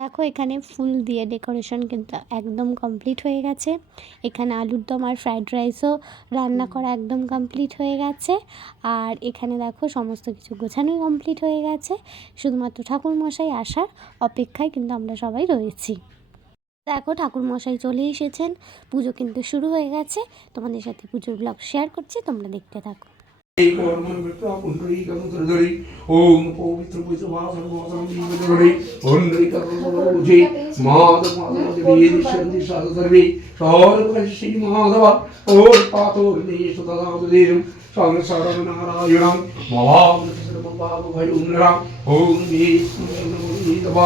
দেখো এখানে ফুল দিয়ে ডেকোরেশন কিন্তু একদম কমপ্লিট হয়ে গেছে। এখানে আলুর দম আর ফ্রাইড রাইসও রান্না করা একদম কমপ্লিট হয়ে গেছে। আর এখানে দেখো সমস্ত কিছু গোছানোই কমপ্লিট হয়ে গেছে। শুধুমাত্র ঠাকুরমশাই আসার অপেক্ষায় কিন্তু আমরা সবাই রয়েছি। দেখো ঠাকুরমশাই চলে এসেছেন। পুজো কিন্তু শুরু হয়ে গেছে। তোমাদের সাথে পুজোর ব্লগ শেয়ার করছি তোমরা দেখতে থাকো। ওম পবিত্র পবিত্র ভাষণ ভাষণ জীবন ধরি পুণ্ডরী কামুত্রে মাধব মাধব দেবী শান্তি সাধু ধর্মী সর্বকাল শ্রী মাধব ওর পাতর নিশ তদাম দেব সংসারম নারায়ণম মহামৃত সর্বপাপ ভয় উন্নরাম ওম বিষ্ণুদব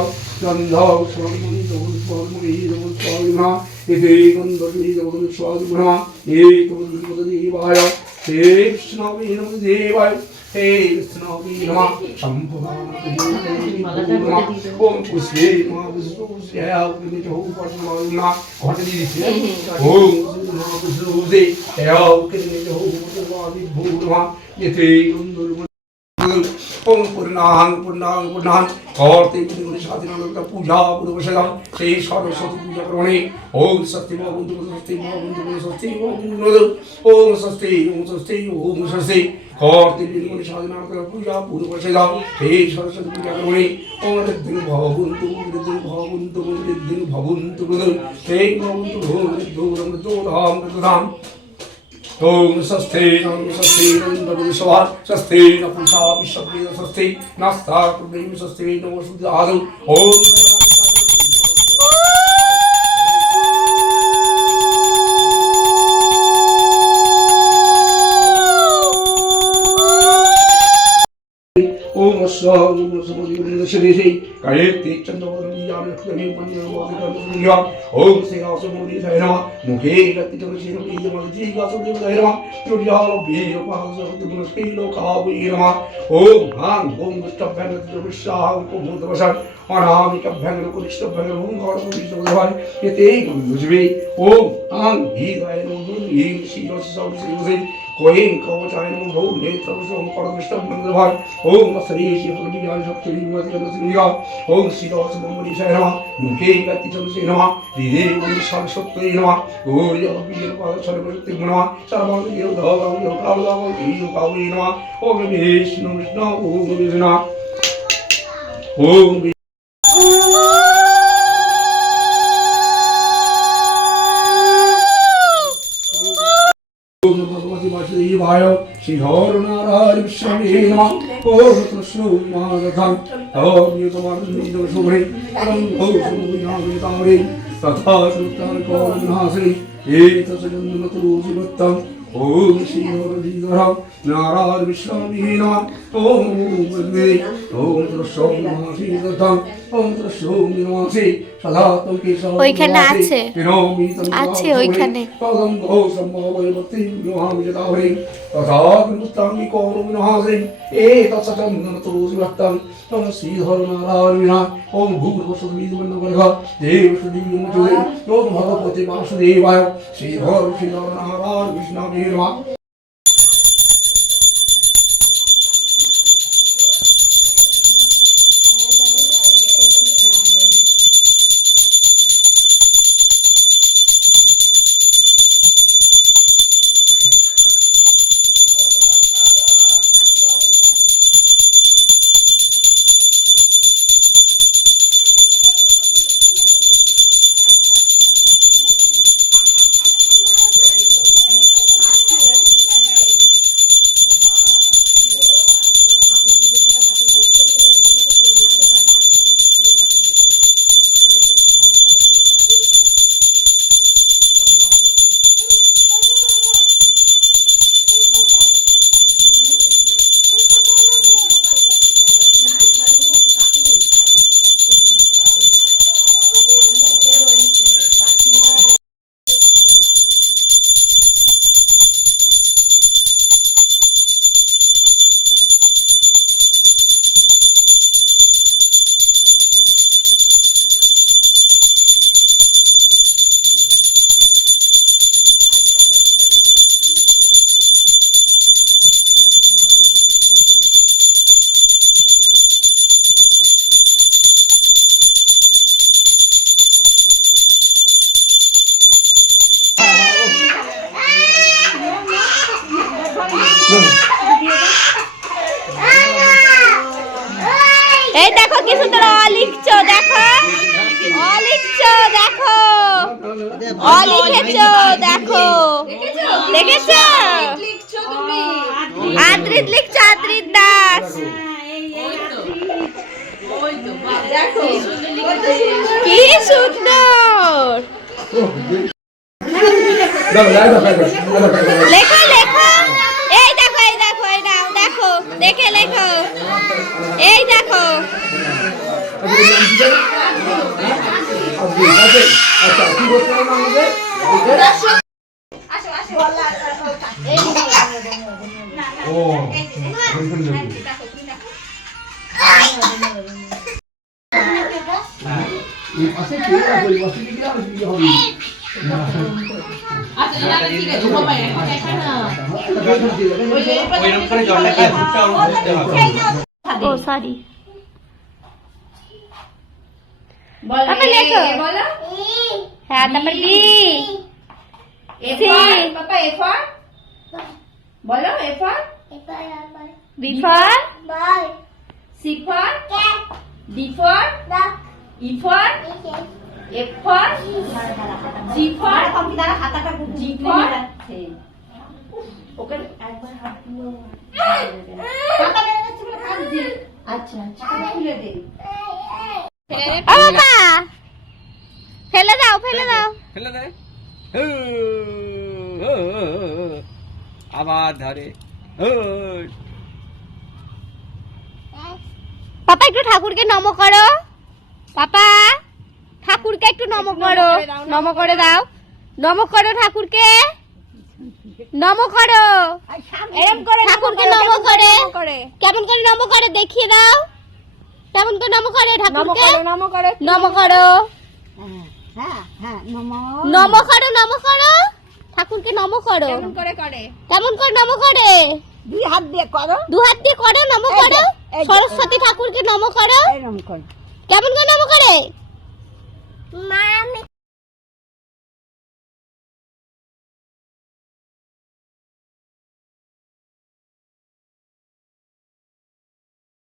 গন্ধব স্বর্মণি দবুল স্বর্মণি দবুল স্বর্মা এতে গন্ধর্মী দবুল স্বর্মা একম দেবায় হে কৃষ্ণবী নম দেবায় হে কৃষ্ণবী নম ওম পুষ্পে মা পুষ্পে অগ্নি চৌ পরমা ঘটে দিছে ওম মা পুষ্পে হে অগ্নি চৌ পরমা বিভূমা ইতে গন্ধর্ব ওম পূর্ণাং পূর্ণাং পূর্ণাং কর্তে স্বাধীনতা পূজা পুরো বসেলাম সেই সরস্বতী পূজা করণে ওম স্বস্তি বন্ধু স্বস্তি বন্ধু স্বস্তি ওম স্বস্তি ওম স্বস্তি ওম স্বস্তি কর্তে স্বাধীনতা পূজা পুরো বসেলাম সেই সরস্বতী পূজা ওম ঋদ্ধিন ভবন্তু ঋদ্ধিন ভবন্তু ঋদ্ধিন ভবন্তু সেই ভবন্তু ভূম ঋদ্ধ ঋদ্ধ ধাম ॐ स्वस्थे नं स्वस्थे नन्दपुरुषवान् स्वस्थे न पुरुषा विश्वप्रिय स्वस्थे नास्ता कुर्मीं स्वस्थे नमो शुद्ध आदौ ॐ ഓം ഓം ശ്രീകാസുമൂലിധൈരവ മുഖേ ശ്രീകാസുമൂലിധൈരവ ശ്രീലോകാവീരമ ഓം ഹാം ഓം വിഷ്ടഭ്യംഗ অনামিকাভ্যঙ্গন কনিষ্ঠভ্যঙ্গন ওঙ্কারভূষণ এতেই বুঝবে ওম আং হি গায় নম হি শ্রী শ্রী শ্রী শিব বিজ্ঞান শক্তি বিমতি শ্রীয়া ওম শ্রীরস মঙ্গলীশায় নমঃ মুখে গতি চলসে নমঃ হৃদে ওম সরস্বত্যৈ নমঃ গৌরী অবীর পাদ সর্বশক্তি নমঃ সর্বং যোধবং যোগাবং যোগাবৈ নমঃ ওম বিষ্ণু বিষ্ণু ওম বিষ্ণু ওম ওম ভগবতী বাসুদেবায় শ্রী হর নারায়ণ বিশ্বমে নমঃ। ওম কৃষ্ণ মহারথম অবিয়তমান নিজ শুভ্রে পরম ভৌসুমিনামে তামরে তথা সুতার কর্মহাসে এতসজন্ম তুলসীবত্তম ওম শ্রী হর ধীধর নারায়ণ বিশ্বমে নমঃ ওইখানে আছে। আছে ওইখানে। পদম ঘো সম্ভবয় ভক্তি বিহামি যদাহরি দেখো কিছু সুন্দর অলিখছো দেখো। অলিখছো দেখো। অলিখেছো দেখো। দেখেছ? আদ্রিত লিখছো আদ্রিত দাস। কি সুন্দর। লেখা আচ্ছা কি করতে হবে আমাদের ও এই পাশে কে আছে ওইরকম করে জলটা খেয়ে ফুটটা ওরকম করতে হবে ও সরি বলো তারপর লেখো। বলো। হ্যাঁ তারপর B. A for papa A for. বলো A for. B for. C for. D for. E for. F for. G for. G for. Okay একবার হাত আচ্ছা আচ্ছা খুলে দে। ও বাবা! ফেলে দাও ফেলে দাও। ফেলে দেয় আবার ধরে। পাপা একটু ঠাকুরকে নম করো। পাপা ঠাকুরকে একটু নম করো। নম করে দাও। নম করো ঠাকুরকে। নম করে। ঠাকুরকে নম করে। কেমন করে নম করে দেখিয়ে দাও। কেমন তো নম করে ঠাকুরকে। নম করো নম করো নম করো। নম। করো ঠাকুরকে নম করো। কেমন করে করে? তেমন করে নম করে? দুই হাত দিয়ে করো। দুই হাত দিয়ে করো নম করো। সরস্বতী ঠাকুরকে নম করো। কেমন করে নম করে?